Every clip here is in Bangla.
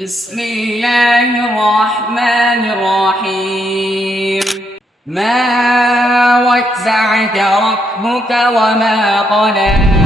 بسم الله الرحمن الرحيم. ما وزعك ربك وما قلى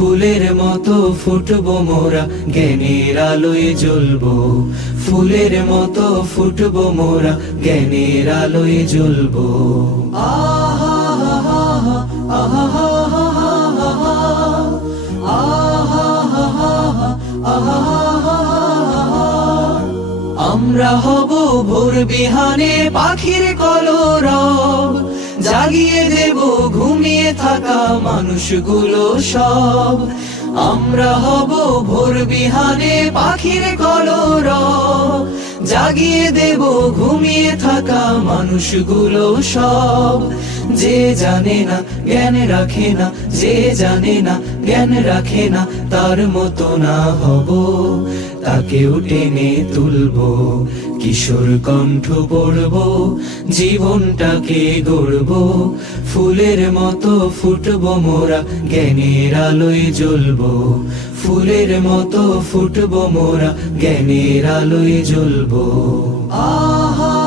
ফুলের মতো ফুটব মোরা, জ্ঞানের আলোয় জ্বলব। ফুলের মতো ফুটব মোরা, জ্ঞানের আলোয় জ্বলব। আহা আমরা হব ভোর বিহানে পাখির কলরব, জাগিয়ে দেব থাকা মানুষগুলো সব। আমরা হব ভোর বিহানে পাখির কলর জাগিয়ে দেব ঘুমিয়ে থাকা মানুষগুলো সব। যে জানে না, জ্ঞান রাখে না, যে জানে না, জ্ঞান রাখে না, তার মতো না হব। তাকেও টেনে তুলবো, কিশোর কণ্ঠ পড়ব, জীবনটাকে গড়ব। ফুলের মতো ফুটব মোরা, জ্ঞানের আলোয় জ্বলব। ফুলের মতো ফুটব মোরা, জ্ঞানের আলোয় জ্বলব। আহা!